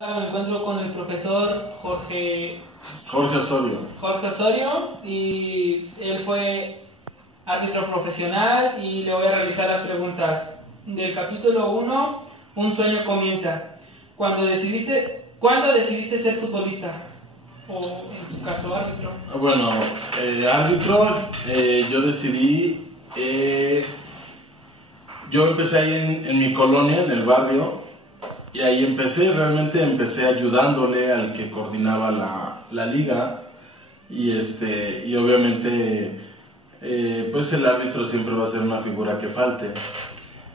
Me encuentro con el profesor Jorge Osorio. Jorge Osorio y él fue árbitro profesional y le voy a realizar las preguntas. Del capítulo 1, un sueño comienza. ¿Cuándo decidiste ser futbolista? O en su caso árbitro. Bueno, árbitro, yo decidí, yo empecé ahí en mi colonia, en el barrio, y ahí realmente empecé ayudándole al que coordinaba la liga, y obviamente pues el árbitro siempre va a ser una figura que falte.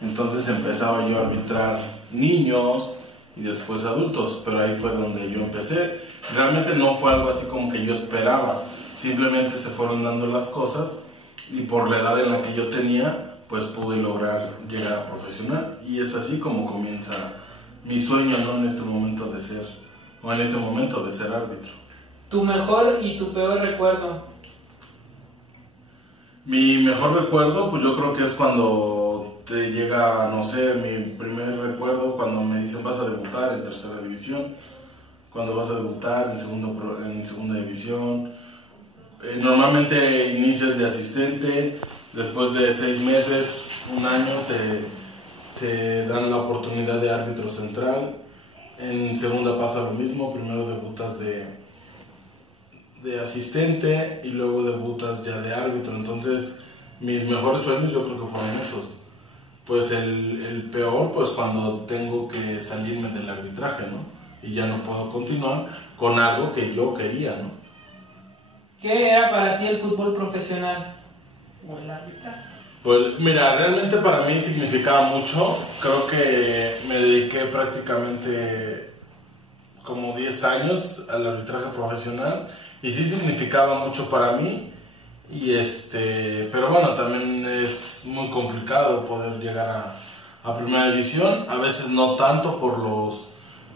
Entonces empezaba yo a arbitrar niños y después adultos, pero ahí fue donde yo empecé. Realmente no fue algo así como que yo esperaba, simplemente se fueron dando las cosas y por la edad en la que yo tenía, pues pude lograr llegar a profesional, y es así como comienza mi sueño, ¿no? En ese momento de ser árbitro. ¿Tu mejor y tu peor recuerdo? Mi mejor recuerdo, pues yo creo que es cuando te llega, no sé, mi primer recuerdo cuando me dicen vas a debutar en tercera división, cuando vas a debutar en segunda división. Normalmente inicias de asistente, después de 6 meses, un año, te dan la oportunidad de árbitro central. En segunda pasa lo mismo, primero debutas de asistente y luego debutas ya de árbitro. Entonces mis mejores sueños yo creo que fueron esos. Pues el peor, pues cuando tengo que salirme del arbitraje, ¿no? Y ya no puedo continuar con algo que yo quería, ¿no? ¿Qué era para ti el fútbol profesional o el arbitraje? Pues mira, realmente para mí significaba mucho. Creo que me dediqué prácticamente como 10 años al arbitraje profesional y sí significaba mucho para mí. Pero bueno, también es muy complicado poder llegar a primera división. A veces no tanto por los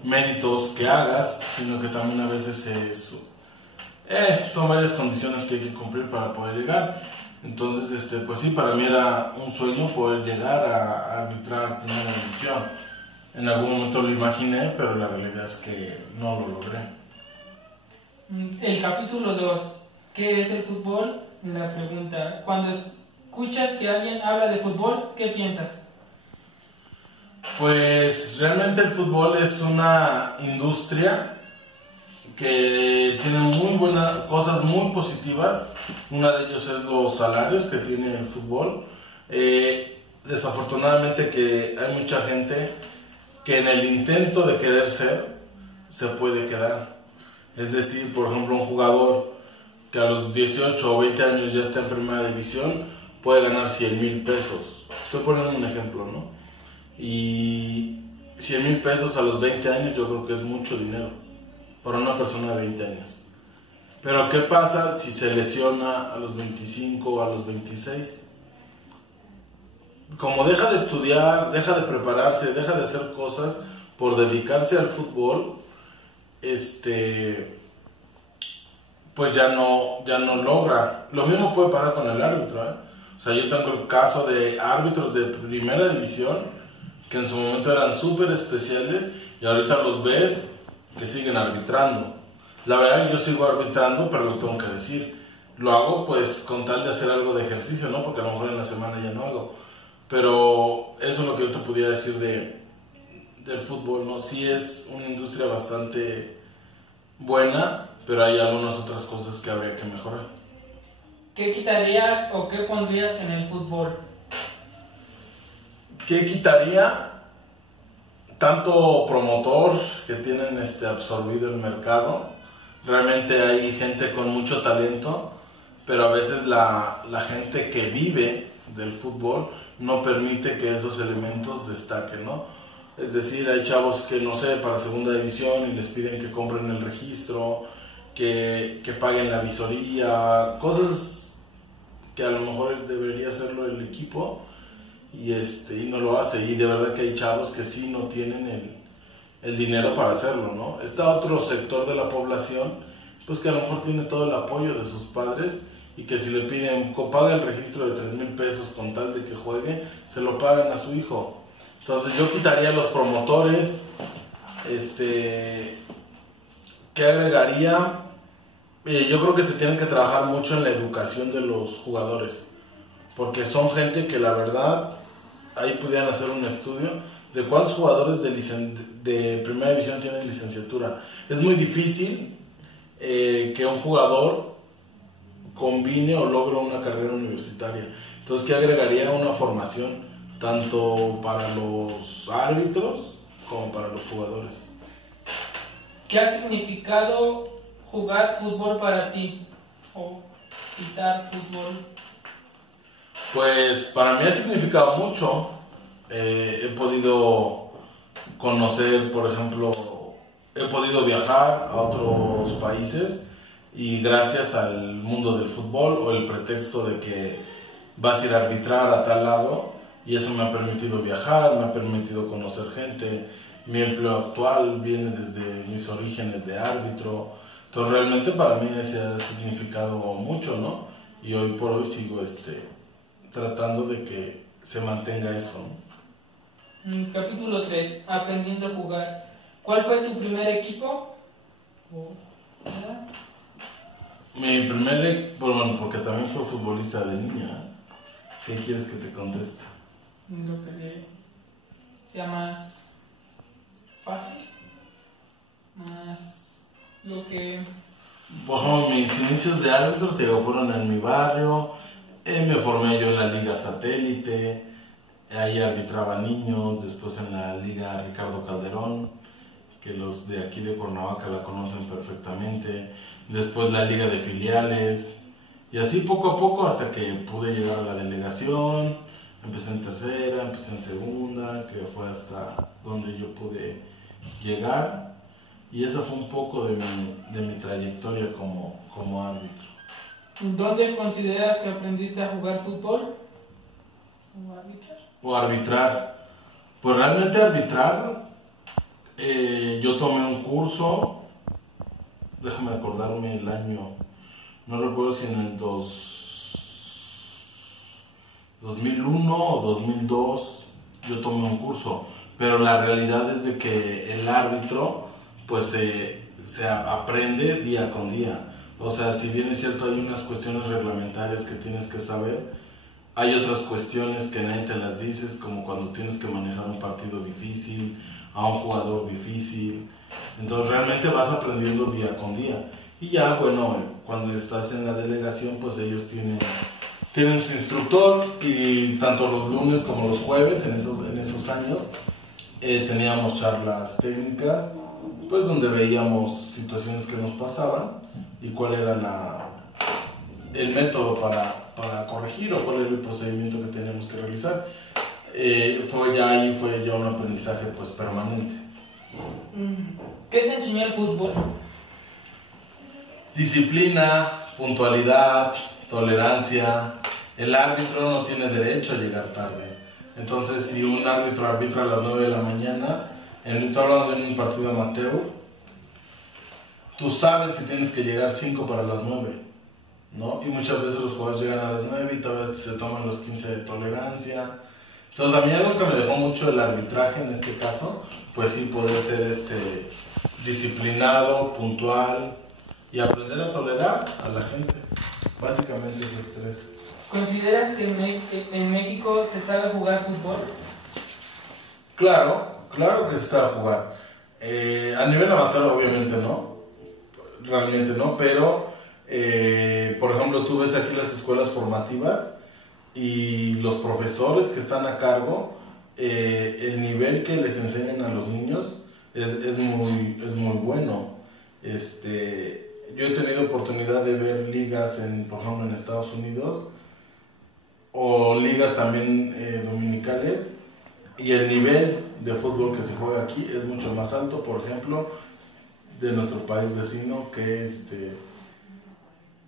méritos que hagas, sino que también a veces son varias condiciones que hay que cumplir para poder llegar. Entonces, pues sí, para mí era un sueño poder llegar a arbitrar primera división. En algún momento lo imaginé, pero la realidad es que no lo logré. El capítulo 2, ¿qué es el fútbol? La pregunta, cuando escuchas que alguien habla de fútbol, ¿qué piensas? Pues realmente el fútbol es una industria que tiene muy buenas cosas, muy positivas. Una de ellas es los salarios que tiene el fútbol. Desafortunadamente que hay mucha gente que en el intento de querer se puede quedar. Es decir, por ejemplo, un jugador que a los 18 o 20 años ya está en primera división puede ganar 100,000 pesos. Estoy poniendo un ejemplo, ¿no? Y 100,000 pesos a los 20 años yo creo que es mucho dinero para una persona de 20 años. Pero ¿qué pasa si se lesiona a los 25 o a los 26? Como deja de estudiar, deja de prepararse, deja de hacer cosas por dedicarse al fútbol, pues ya no logra. Lo mismo puede pasar con el árbitro, ¿eh? O sea, yo tengo el caso de árbitros de primera división que en su momento eran súper especiales y ahorita los ves que siguen arbitrando. La verdad, yo sigo arbitrando, pero lo tengo que decir. Lo hago pues con tal de hacer algo de ejercicio, ¿no? Porque a lo mejor en la semana ya no hago. Pero eso es lo que yo te pudiera decir del fútbol, ¿no? Sí es una industria bastante buena, pero hay algunas otras cosas que habría que mejorar. ¿Qué quitarías o qué pondrías en el fútbol? ¿Qué quitaría? Tanto promotor que tienen absorbido el mercado. Realmente hay gente con mucho talento, pero a veces la gente que vive del fútbol no permite que esos elementos destaquen, ¿no? Es decir, hay chavos que, no sé, para segunda división y les piden que compren el registro, que paguen la visoría, cosas que a lo mejor debería hacerlo el equipo y no lo hace. Y de verdad que hay chavos que sí no tienen el dinero para hacerlo, ¿no? Está otro sector de la población pues que a lo mejor tiene todo el apoyo de sus padres y que si le piden paga el registro de 3,000 pesos con tal de que juegue, se lo pagan a su hijo. Entonces yo quitaría a los promotores, ¿Qué agregaría? Yo creo que se tiene que trabajar mucho en la educación de los jugadores, porque son gente que la verdad, ahí pudieran hacer un estudio de cuántos jugadores de primera división tienen licenciatura. Es muy difícil que un jugador combine o logre una carrera universitaria. Entonces, ¿qué agregaría? Una formación tanto para los árbitros como para los jugadores. ¿Qué ha significado jugar fútbol para ti? O pitar fútbol. Pues para mí ha significado mucho. He podido conocer, por ejemplo, he podido viajar a otros países y gracias al mundo del fútbol o el pretexto de que vas a ir a arbitrar a tal lado, y eso me ha permitido viajar, me ha permitido conocer gente. Mi empleo actual viene desde mis orígenes de árbitro. Entonces realmente para mí ese ha significado mucho, ¿no? Y hoy por hoy sigo tratando de que se mantenga eso, ¿no? Capítulo 3, aprendiendo a jugar. ¿Cuál fue tu primer equipo? Mi primer, bueno, porque también fui futbolista de niña. ¿Qué quieres que te conteste? Lo que sea más fácil, más lo que... Bueno, mis inicios de árbitro fueron en mi barrio. Me formé yo en la Liga Satélite, ahí arbitraba niños, después en la Liga Ricardo Calderón, que los de aquí de Cuernavaca la conocen perfectamente, después la Liga de Filiales, y así poco a poco hasta que pude llegar a la delegación. Empecé en tercera, empecé en segunda, que fue hasta donde yo pude llegar, y eso fue un poco de mi trayectoria como árbitro. ¿Dónde consideras que aprendiste a jugar fútbol? ¿O arbitrar? O arbitrar. Pues realmente arbitrar, yo tomé un curso, déjame acordarme el año, no recuerdo si en el 2001 o 2002 yo tomé un curso, pero la realidad es de que el árbitro pues se aprende día con día. O sea, si bien es cierto hay unas cuestiones reglamentarias que tienes que saber, hay otras cuestiones que nadie te las dices, como cuando tienes que manejar un partido difícil, a un jugador difícil. Entonces realmente vas aprendiendo día con día. Y ya, bueno, cuando estás en la delegación, pues ellos tienen su instructor, y tanto los lunes como los jueves, en esos años, teníamos charlas técnicas, pues donde veíamos situaciones que nos pasaban y cuál era el método para corregir, o cuál era el procedimiento que teníamos que realizar. Fue ya un aprendizaje pues permanente. ¿Qué te enseñó el fútbol? Disciplina, puntualidad, tolerancia. El árbitro no tiene derecho a llegar tarde. Entonces, si un árbitro arbitra a las 9 de la mañana, estoy hablando de un partido amateur, tú sabes que tienes que llegar 5 para las 9, ¿no? Y muchas veces los jugadores llegan a las 9 y tal vez se toman los 15 de tolerancia. Entonces, a mí algo que me dejó mucho el arbitraje en este caso, pues sí, poder ser disciplinado, puntual y aprender a tolerar a la gente. Básicamente esos tres. ¿Consideras que en México se sabe jugar fútbol? Claro que se sabe jugar. A nivel amateur obviamente no, realmente no, pero por ejemplo tú ves aquí las escuelas formativas y los profesores que están a cargo, el nivel que les enseñan a los niños es muy bueno. Yo he tenido oportunidad de ver ligas por ejemplo en Estados Unidos, o ligas también dominicales, y el nivel de fútbol que se juega aquí es mucho más alto, por ejemplo, de nuestro país vecino que es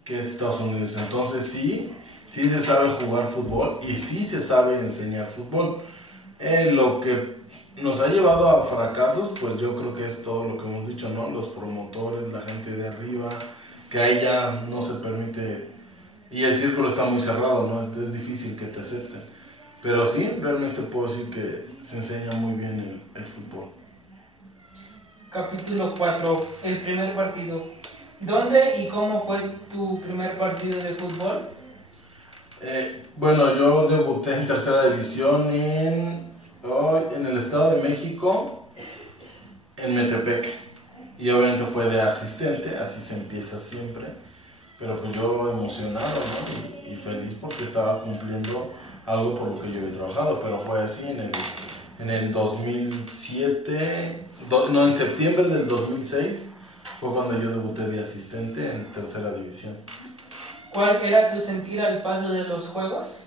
Estados Unidos. Entonces sí se sabe jugar fútbol y sí se sabe enseñar fútbol. Lo que nos ha llevado a fracasos, pues yo creo que es todo lo que hemos dicho, ¿no? Los promotores, la gente de arriba, que ahí ya no se permite, y el círculo está muy cerrado, ¿no? Es difícil que te acepten. Pero sí, realmente puedo decir que se enseña muy bien el fútbol. Capítulo 4. El primer partido. ¿Dónde y cómo fue tu primer partido de fútbol? Bueno, yo debuté en tercera división en el Estado de México, en Metepec. Y obviamente fue de asistente, así se empieza siempre. Pero pues yo emocionado, ¿no? Y feliz porque estaba cumpliendo algo por lo que yo había trabajado. Pero fue así en el 2007, en septiembre del 2006 fue cuando yo debuté de asistente en tercera división. ¿Cuál era tu sentir al paso de los juegos?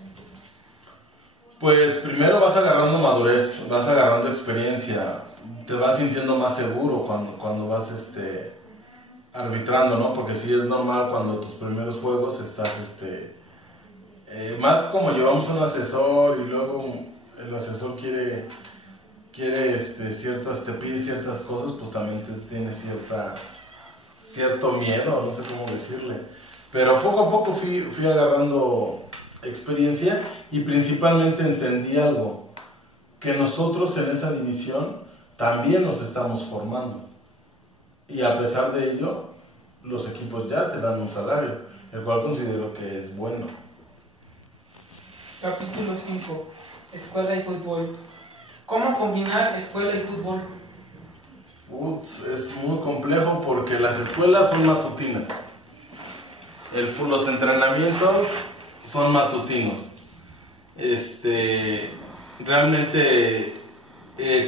Pues primero vas agarrando madurez, vas agarrando experiencia, te vas sintiendo más seguro cuando vas arbitrando, ¿no? Porque sí es normal cuando tus primeros juegos estás más como llevamos un asesor y luego el asesor quiere te pide ciertas cosas, pues también te tiene cierto miedo, no sé cómo decirle. Pero poco a poco fui agarrando experiencia y principalmente entendí algo, que nosotros en esa división también nos estamos formando. Y a pesar de ello, los equipos ya te dan un salario, el cual considero que es bueno. Capítulo 5. Escuela y fútbol. ¿Cómo combinar escuela y fútbol? Es muy complejo porque las escuelas son matutinas. Los entrenamientos son matutinos. Realmente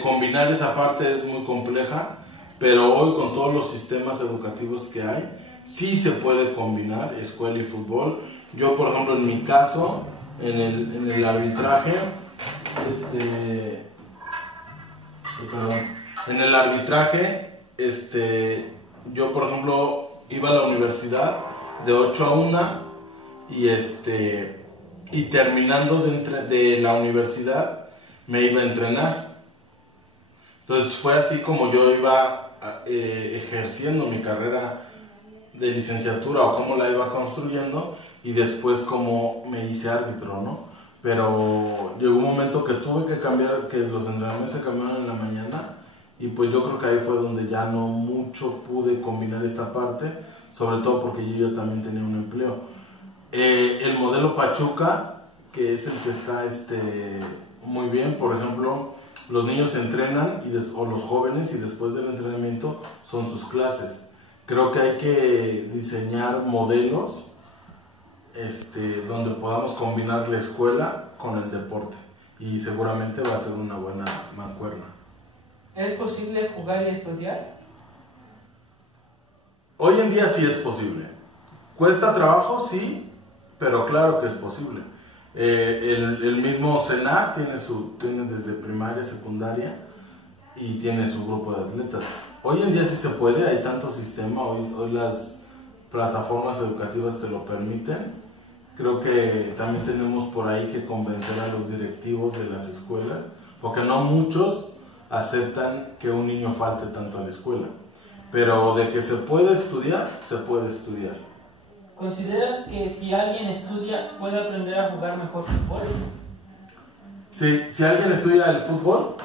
combinar esa parte es muy compleja, pero hoy con todos los sistemas educativos que hay, sí se puede combinar escuela y fútbol. Yo, por ejemplo, en mi caso, en el arbitraje, en el arbitraje, yo, por ejemplo, iba a la universidad de 8 a 1 y terminando de la universidad me iba a entrenar. Entonces fue así como yo iba ejerciendo mi carrera de licenciatura o cómo la iba construyendo y después cómo me hice árbitro, ¿no? Pero llegó un momento que tuve que cambiar, que los entrenamientos se cambiaron en la mañana y pues yo creo que ahí fue donde ya no mucho pude combinar esta parte, sobre todo porque yo también tenía un empleo. El modelo Pachuca, que es el que está muy bien, por ejemplo, los niños se entrenan o los jóvenes y después del entrenamiento son sus clases. Creo que hay que diseñar modelos donde podamos combinar la escuela con el deporte y seguramente va a ser una buena mancuerna. ¿Es posible jugar y estudiar? Hoy en día sí es posible. ¿Cuesta trabajo? Sí, pero claro que es posible. El mismo CENAR tiene desde primaria, secundaria y tiene su grupo de atletas. Hoy en día sí se puede, hay tanto sistema, hoy las plataformas educativas te lo permiten. Creo que también tenemos por ahí que convencer a los directivos de las escuelas, porque no muchos aceptan que un niño falte tanto a la escuela. Pero de que se puede estudiar, se puede estudiar. ¿Consideras que si alguien estudia puede aprender a jugar mejor fútbol? Sí, si alguien estudia el fútbol.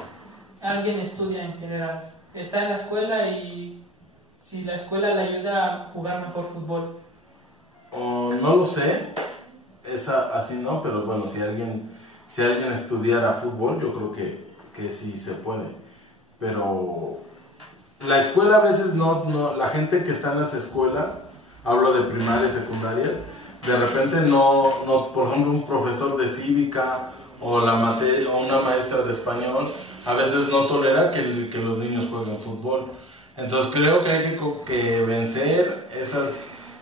Alguien estudia en general. Está en la escuela y si la escuela le ayuda a jugar mejor fútbol. No lo sé, así no, pero bueno, si alguien estudiara fútbol, yo creo que sí se puede. Pero la escuela a veces no, la gente que está en las escuelas, hablo de primarias, secundarias, de repente no, por ejemplo, un profesor de cívica o una maestra de español, a veces no tolera que los niños jueguen fútbol. Entonces creo que hay que vencer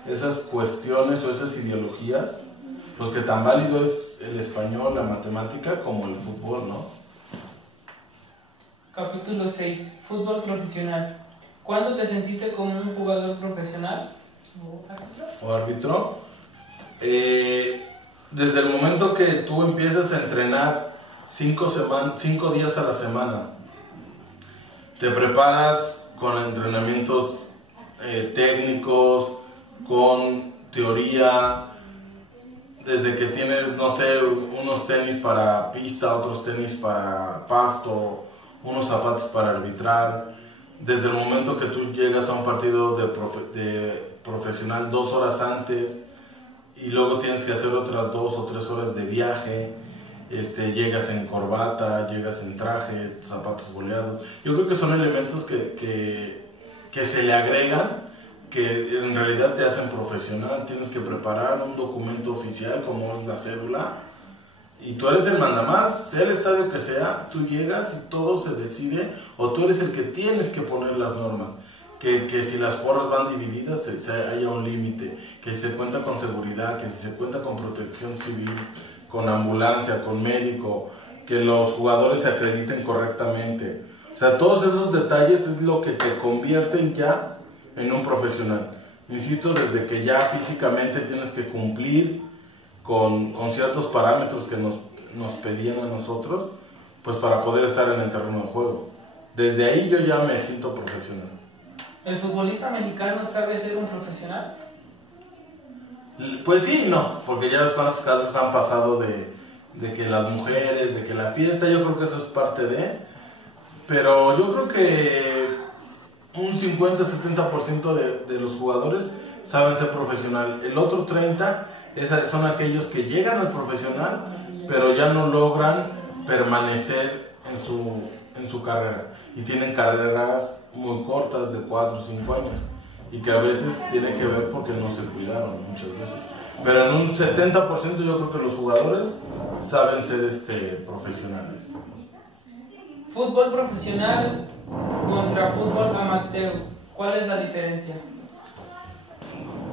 esas cuestiones o esas ideologías, pues que tan válido es el español, la matemática, como el fútbol, ¿no? Capítulo 6. Fútbol profesional. ¿Cuándo te sentiste como un jugador profesional? ¿O árbitro? Desde el momento que tú empiezas a entrenar 5 días a la semana, te preparas con entrenamientos técnicos, con teoría, desde que tienes, no sé, unos tenis para pista, otros tenis para pasto, unos zapatos para arbitrar, desde el momento que tú llegas a un partido de profesional 2 horas antes y luego tienes que hacer otras 2 o 3 horas de viaje, llegas en corbata, llegas en traje, zapatos boleados. Yo creo que son elementos que se le agregan, que en realidad te hacen profesional. Tienes que preparar un documento oficial como es la cédula y tú eres el mandamás, sea el estadio que sea, tú llegas y todo se decide, o tú eres el que tienes que poner las normas, que si las porras van divididas haya un límite, que si se cuenta con seguridad, que si se cuenta con protección civil, con ambulancia, con médico, que los jugadores se acrediten correctamente. O sea, todos esos detalles es lo que te convierten ya en un profesional. Insisto, desde que ya físicamente tienes que cumplir con ciertos parámetros que nos pedían a nosotros, pues para poder estar en el terreno de juego. Desde ahí yo ya me siento profesional. ¿El futbolista mexicano sabe ser un profesional? Pues sí, no, porque ya ves cuántos casos han pasado de que las mujeres, de que la fiesta, yo creo que eso es parte de, pero yo creo que un 50-70% de los jugadores saben ser profesional. El otro 30% son aquellos que llegan al profesional, pero ya no logran permanecer en su carrera y tienen carreras muy cortas de 4 o 5 años y que a veces tiene que ver porque no se cuidaron muchas veces. Pero en un 70% yo creo que los jugadores saben ser profesionales. Fútbol profesional contra fútbol amateur, ¿cuál es la diferencia?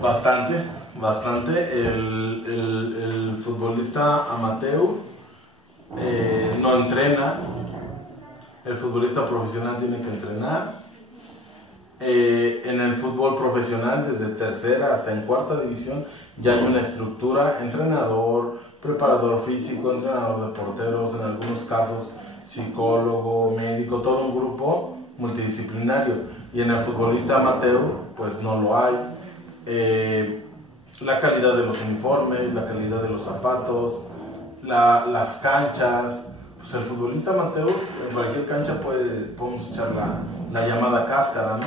Bastante. El futbolista amateur no entrena, el futbolista profesional tiene que entrenar. En el fútbol profesional, desde tercera hasta en cuarta división, ya hay una estructura: entrenador, preparador físico, entrenador de porteros, en algunos casos psicólogo, médico, todo un grupo multidisciplinario. Y en el futbolista amateur pues no lo hay. La calidad de los uniformes, la calidad de los zapatos, las canchas, pues el futbolista amateur en cualquier cancha podemos echar la llamada cáscara, ¿no?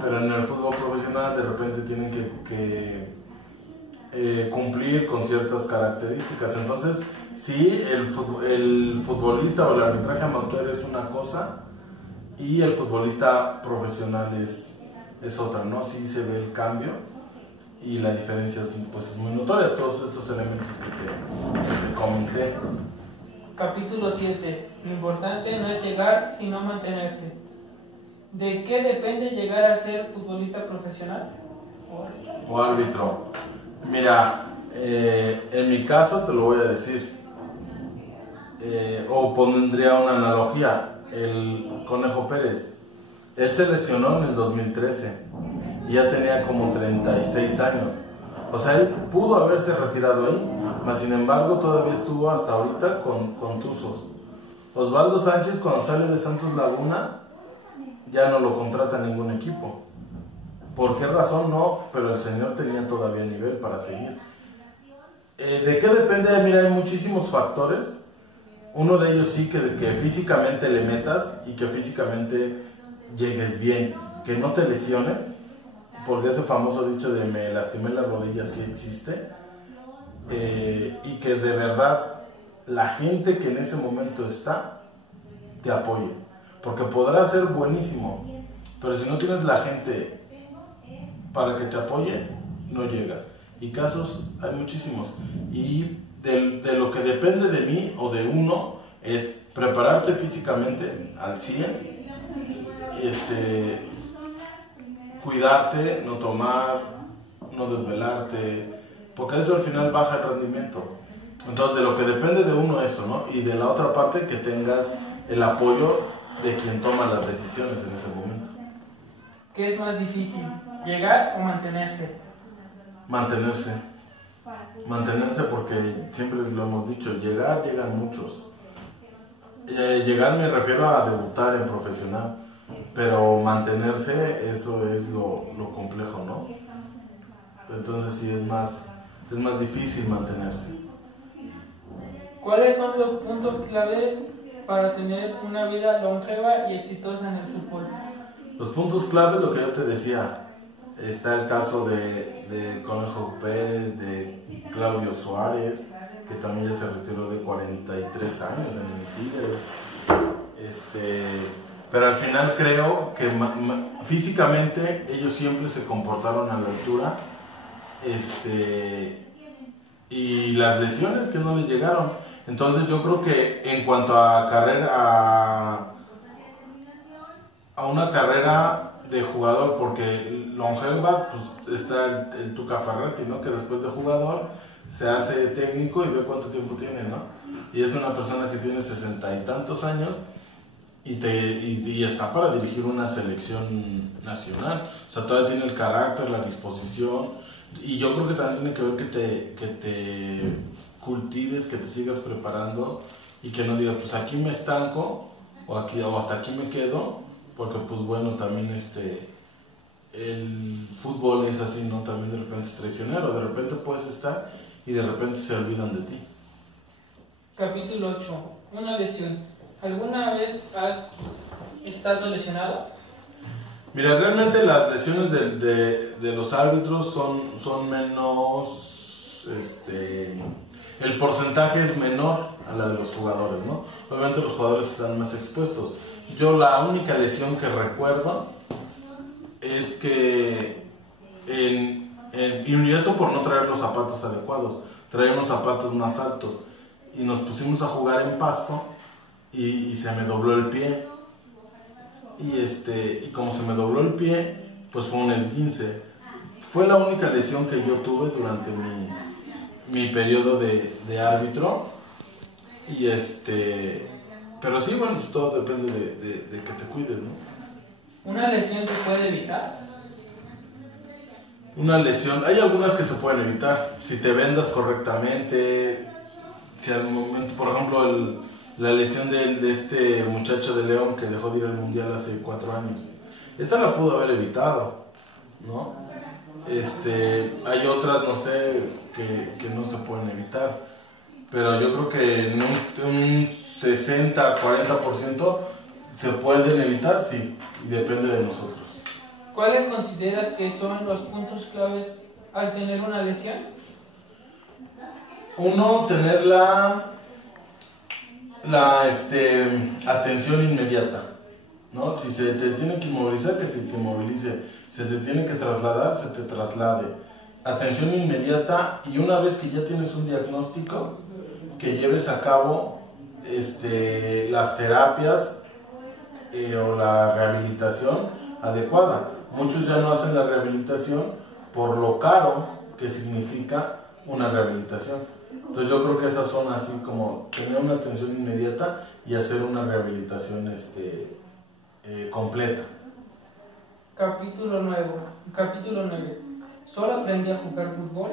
Pero en el fútbol profesional de repente tienen que cumplir con ciertas características. Entonces sí, el futbolista o el arbitraje amateur es una cosa y el futbolista profesional es otra, ¿no? Sí se ve el cambio y la diferencia es muy notoria, todos estos elementos que te comenté. Capítulo 7. Lo importante no es llegar, sino mantenerse. ¿De qué depende llegar a ser futbolista profesional? O árbitro. Mira, en mi caso te lo voy a decir. O pondría una analogía. El Conejo Pérez, él se lesionó en el 2013 y ya tenía como 36 años. O sea, él pudo haberse retirado ahí, mas sin embargo todavía estuvo hasta ahorita con Tuzos. Osvaldo Sánchez, cuando sale de Santos Laguna, ya no lo contrata ningún equipo. ¿Por qué razón? No, pero el señor tenía todavía nivel para seguir. ¿De qué depende? Mira, hay muchísimos factores. Uno de ellos sí, que físicamente le metas y que físicamente llegues bien, que no te lesiones, porque ese famoso dicho de me lastimé la rodilla sí existe, y que de verdad la gente que en ese momento está te apoye, porque podrás ser buenísimo, pero si no tienes la gente para que te apoye, no llegas. Y casos hay muchísimos, y de lo que depende de mí o de uno es prepararte físicamente al 100, cuidarte, no tomar, no desvelarte, porque eso al final baja el rendimiento. Entonces de lo que depende de uno eso, ¿no? Y de la otra parte, que tengas el apoyo de quien toma las decisiones en ese momento. ¿Qué es más difícil, llegar o mantenerse? Mantenerse, porque siempre lo hemos dicho, llegan muchos. Llegar me refiero a debutar en profesional, pero mantenerse, eso es lo complejo, ¿no? Entonces sí, es más difícil mantenerse. ¿Cuáles son los puntos clave para tener una vida longeva y exitosa en el fútbol? Los puntos clave, lo que yo te decía, está el caso de Conejo Pérez, de Claudio Suárez, que también ya se retiró de 43 años en el Tigres. Pero al final creo que físicamente ellos siempre se comportaron a la altura, y las lesiones que no les llegaron. Entonces yo creo que en cuanto a carrera, a una carrera de jugador, porque longeva, pues está el Tuca Ferretti, ¿no? Que después de jugador se hace técnico y ve cuánto tiempo tiene, ¿no? Y es una persona que tiene 60 y tantos años y está para dirigir una selección nacional. O sea, todavía tiene el carácter, la disposición, y yo creo que también tiene que ver que te cultives, que te sigas preparando y que no digas, pues aquí me estanco o hasta aquí me quedo, porque pues bueno, también el fútbol es así, ¿no? También de repente es traicionero, de repente puedes estar y de repente se olvidan de ti. Capítulo 8. Una lesión. ¿Alguna vez has estado lesionado? Mira, realmente las lesiones de los árbitros son menos, el porcentaje es menor a la de los jugadores, ¿no? Obviamente los jugadores están más expuestos. Yo la única lesión que recuerdo es que y eso por no traer los zapatos adecuados, traía unos zapatos más altos y nos pusimos a jugar en pasto y se me dobló el pie y como se me dobló el pie, pues fue un esguince. Fue la única lesión que yo tuve durante mi periodo de árbitro y pero sí, bueno, pues todo depende de que te cuides, ¿no? ¿Una lesión se puede evitar? Una lesión, hay algunas que se pueden evitar si te vendas correctamente, si al momento, por ejemplo, la lesión de este muchacho de León que dejó de ir al mundial hace 4 años, esta la pudo haber evitado, ¿no? Hay otras, no sé, que no se pueden evitar, pero yo creo que en un 60-40% se pueden evitar, sí, y depende de nosotros. ¿Cuáles consideras que son los puntos claves al tener una lesión? Uno, tener la atención inmediata, ¿no? Si se te tiene que inmovilizar, que se te inmovilice. Se te tiene que trasladar, se te traslade. Atención inmediata, y una vez que ya tienes un diagnóstico, que lleves a cabo las terapias o la rehabilitación adecuada. Muchos ya no hacen la rehabilitación por lo caro que significa una rehabilitación. Entonces yo creo que esas son así como tener una atención inmediata y hacer una rehabilitación completa. Capítulo 9. ¿Solo aprendí a jugar fútbol?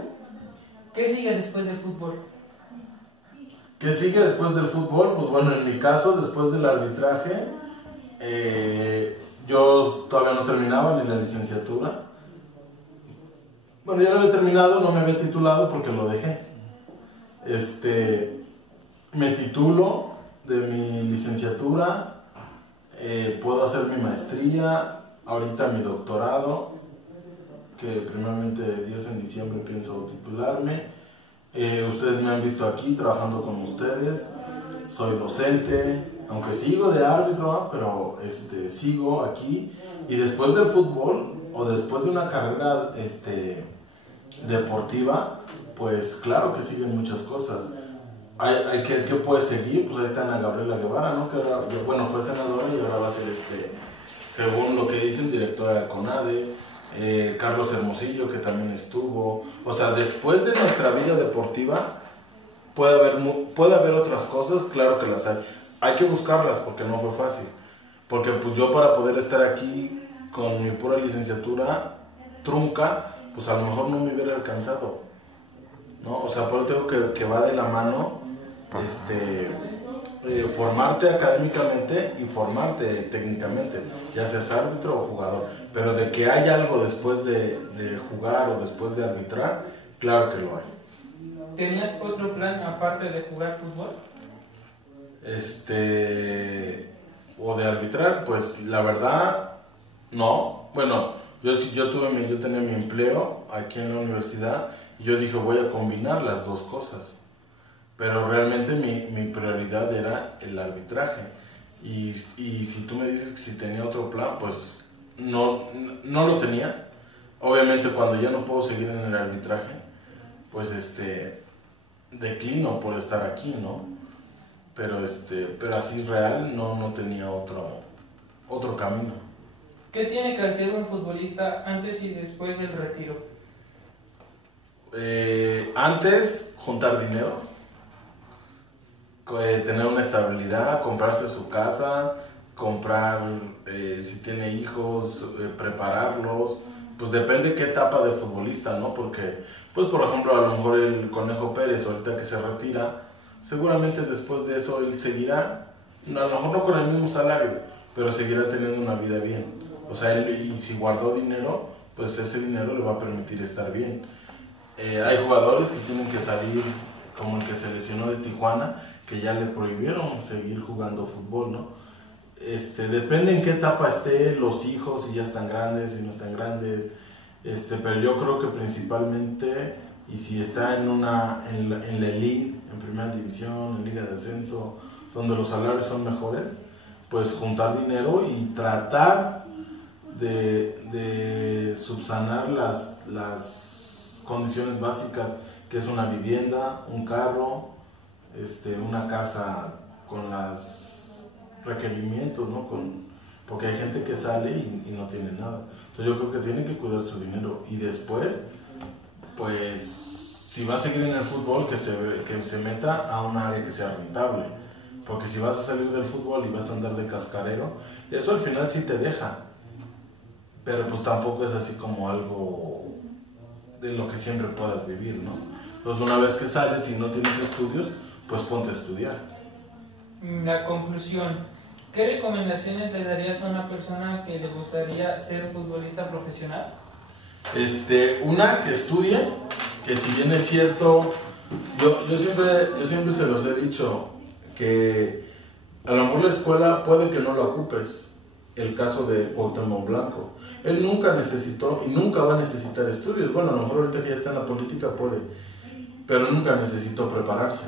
¿Qué sigue después del fútbol? ¿Qué sigue después del fútbol? Pues bueno, en mi caso, después del arbitraje, yo todavía no terminaba ni la licenciatura. Bueno, ya lo había terminado, no me había titulado porque lo dejé. Me titulo de mi licenciatura, puedo hacer mi maestría, ahorita mi doctorado, que primeramente Dios en diciembre pienso titularme. Ustedes me han visto aquí trabajando con ustedes, soy docente, aunque sigo de árbitro, pero sigo aquí, y después del fútbol o después de una carrera deportiva, pues claro que siguen muchas cosas. ¿Qué puede seguir? Pues ahí está Ana Gabriela Guevara, ¿no? Que ahora, bueno, fue senadora y ahora va a ser, según lo que dicen, directora de CONADE. Carlos Hermosillo, que también estuvo. O sea, después de nuestra vida deportiva puede haber otras cosas, claro que las hay que buscarlas porque no fue fácil, porque pues yo para poder estar aquí con mi pura licenciatura trunca, pues a lo mejor no me hubiera alcanzado, ¿no? O sea, por eso tengo que va de la mano formarte académicamente y formarte técnicamente, ya seas árbitro o jugador, pero de que hay algo después de jugar o después de arbitrar, claro que lo hay. ¿Tenías otro plan aparte de jugar fútbol? o de arbitrar, pues la verdad, no. Bueno, yo tenía mi empleo aquí en la universidad y yo dije voy a combinar las dos cosas. Pero realmente mi prioridad era el arbitraje. Y si tú me dices que si tenía otro plan, pues no lo tenía. Obviamente cuando ya no puedo seguir en el arbitraje, pues declino por estar aquí, ¿no? Pero así real no tenía otro camino. ¿Qué tiene que hacer un futbolista antes y después del retiro? Antes, juntar dinero, tener una estabilidad, comprarse su casa, si tiene hijos, prepararlos. Pues depende qué etapa de futbolista, ¿no? Porque, pues por ejemplo, a lo mejor el Conejo Pérez, ahorita que se retira, seguramente después de eso él seguirá, a lo mejor no con el mismo salario, pero seguirá teniendo una vida bien. O sea, y si guardó dinero, pues ese dinero le va a permitir estar bien. Hay jugadores que tienen que salir, como el que se lesionó de Tijuana, que ya le prohibieron seguir jugando fútbol, ¿no? Depende en qué etapa esté, los hijos, si ya están grandes, si no están grandes, pero yo creo que principalmente, y si está en la elite, en primera división, en liga de ascenso, donde los salarios son mejores, pues juntar dinero y tratar de subsanar las condiciones básicas, que es una vivienda, un carro, una casa con los requerimientos, ¿no? Porque hay gente que sale y no tiene nada. Entonces yo creo que tiene que cuidar su dinero y después, pues, si va a seguir en el fútbol, que se meta a un área que sea rentable. Porque si vas a salir del fútbol y vas a andar de cascarero, eso al final sí te deja. Pero pues tampoco es así como algo de lo que siempre puedas vivir, ¿no? Entonces una vez que sales y no tienes estudios, pues ponte a estudiar. La conclusión. ¿Qué recomendaciones le darías a una persona que le gustaría ser futbolista profesional? Una, que estudie, que si bien es cierto, yo siempre se los he dicho, que a lo mejor la escuela puede que no la ocupes. El caso de Cuauhtémoc Blanco. Él nunca necesitó y nunca va a necesitar estudios. Bueno, a lo mejor ahorita que ya está en la política puede, pero nunca necesitó prepararse,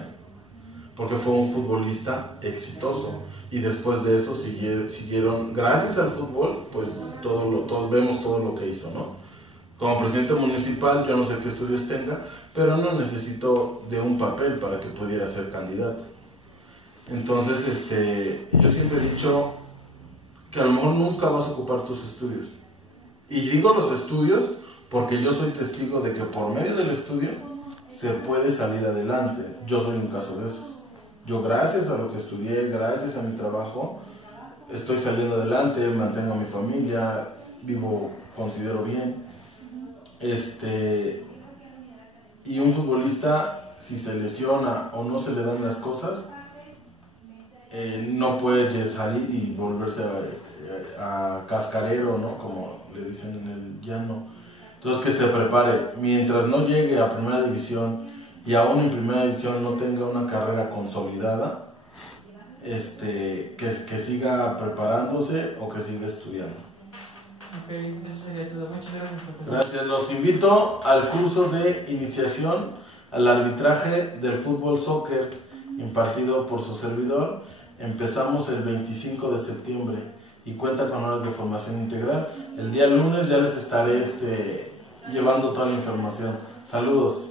porque fue un futbolista exitoso. Y después de eso siguieron, gracias al fútbol, pues todos vemos todo lo que hizo, ¿no? Como presidente municipal, yo no sé qué estudios tenga, pero no necesitó de un papel para que pudiera ser candidato. Entonces, yo siempre he dicho que a lo mejor nunca vas a ocupar tus estudios. Y digo los estudios porque yo soy testigo de que por medio del estudio se puede salir adelante. Yo soy un caso de eso. Yo, gracias a lo que estudié, gracias a mi trabajo, estoy saliendo adelante, mantengo a mi familia, vivo, considero bien. Y un futbolista, si se lesiona o no se le dan las cosas, no puede salir y volverse a cascarero, ¿no? Como le dicen en el llano. Entonces, que se prepare. Mientras no llegue a primera división y aún en primera división no tenga una carrera consolidada, que siga preparándose o que siga estudiando. Ok, eso sería todo. Muchas gracias, profesor. Gracias. Los invito al curso de iniciación al arbitraje del fútbol soccer impartido por su servidor. Empezamos el 25 de septiembre y cuenta con horas de formación integral. El día lunes ya les estaré llevando toda la información. Saludos.